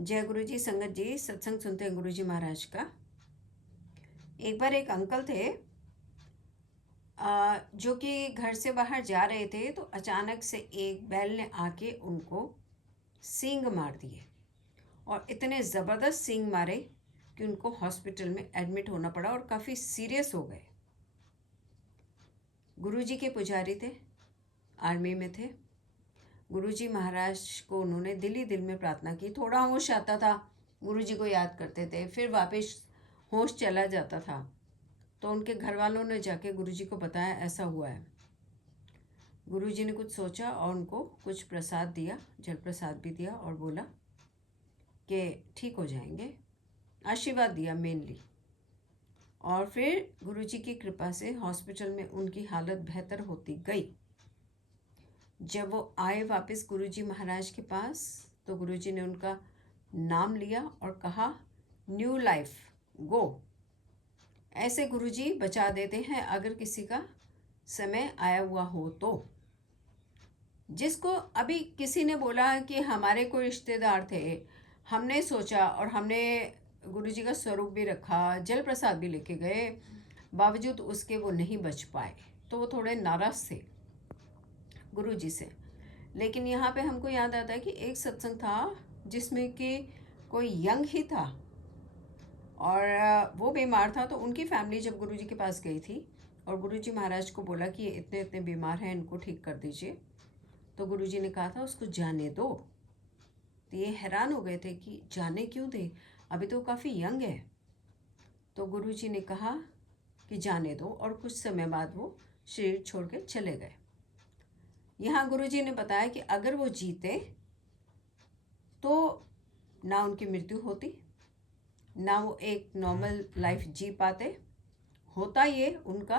जय गुरु जी। संगत जी, सत्संग सुनते हैं गुरु जी महाराज का। एक बार एक अंकल थे जो कि घर से बाहर जा रहे थे, तो अचानक से एक बैल ने आके उनको सींग मार दिए और इतने ज़बरदस्त सींग मारे कि उनको हॉस्पिटल में एडमिट होना पड़ा और काफ़ी सीरियस हो गए। गुरु जी के पुजारी थे, आर्मी में थे। गुरुजी महाराज को उन्होंने दिल ही दिल में प्रार्थना की। थोड़ा होश आता था, गुरुजी को याद करते थे, फिर वापस होश चला जाता था। तो उनके घर वालों ने जाके गुरुजी को बताया ऐसा हुआ है। गुरुजी ने कुछ सोचा और उनको कुछ प्रसाद दिया, जल प्रसाद भी दिया और बोला कि ठीक हो जाएंगे, आशीर्वाद दिया मेनली। और फिर गुरुजी की कृपा से हॉस्पिटल में उनकी हालत बेहतर होती गई। जब वो आए वापस गुरुजी महाराज के पास, तो गुरुजी ने उनका नाम लिया और कहा न्यू लाइफ गो। ऐसे गुरुजी बचा देते हैं अगर किसी का समय आया हुआ हो तो। जिसको अभी किसी ने बोला कि हमारे कोई रिश्तेदार थे, हमने सोचा और हमने गुरुजी का स्वरूप भी रखा, जल प्रसाद भी लेके गए, बावजूद उसके वो नहीं बच पाए, तो वो थोड़े नाराज़ थे गुरुजी से। लेकिन यहाँ पे हमको याद आता है कि एक सत्संग था जिसमें कि कोई यंग ही था और वो बीमार था। तो उनकी फैमिली जब गुरुजी के पास गई थी और गुरुजी महाराज को बोला कि ये इतने इतने बीमार हैं, इनको ठीक कर दीजिए, तो गुरुजी ने कहा था उसको जाने दो। तो ये हैरान हो गए थे कि जाने क्यों दे, अभी तो काफ़ी यंग है। तो गुरुजी ने कहा कि जाने दो और कुछ समय बाद वो शरीर छोड़ के चले गए। यहाँ गुरुजी ने बताया कि अगर वो जीते तो ना उनकी मृत्यु होती, ना वो एक नॉर्मल लाइफ जी पाते। होता ये उनका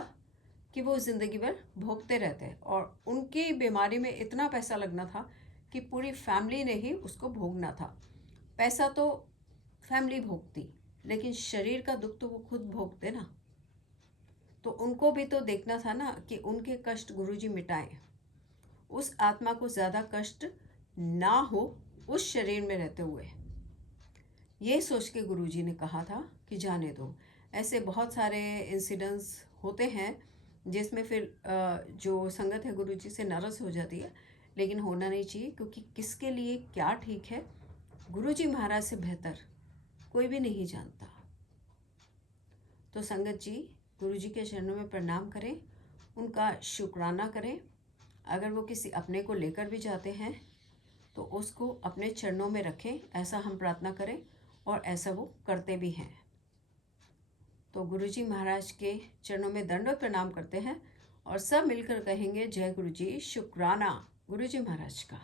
कि वो ज़िंदगी भर भोगते रहते और उनकी बीमारी में इतना पैसा लगना था कि पूरी फैमिली ने ही उसको भोगना था। पैसा तो फैमिली भोगती, लेकिन शरीर का दुख तो वो खुद भोगते ना। तो उनको भी तो देखना था ना कि उनके कष्ट गुरुजी मिटाएं, उस आत्मा को ज़्यादा कष्ट ना हो उस शरीर में रहते हुए। ये सोच के गुरुजी ने कहा था कि जाने दो। ऐसे बहुत सारे इंसिडेंट्स होते हैं जिसमें फिर जो संगत है गुरुजी से नाराज़ हो जाती है, लेकिन होना नहीं चाहिए, क्योंकि किसके लिए क्या ठीक है गुरुजी महाराज से बेहतर कोई भी नहीं जानता। तो संगत जी, गुरुजी के चरणों में प्रणाम करें, उनका शुक्राना करें। अगर वो किसी अपने को लेकर भी जाते हैं तो उसको अपने चरणों में रखें, ऐसा हम प्रार्थना करें और ऐसा वो करते भी हैं। तो गुरुजी महाराज के चरणों में दंडवत प्रणाम करते हैं और सब मिलकर कहेंगे जय गुरुजी, शुक्राना गुरुजी महाराज का।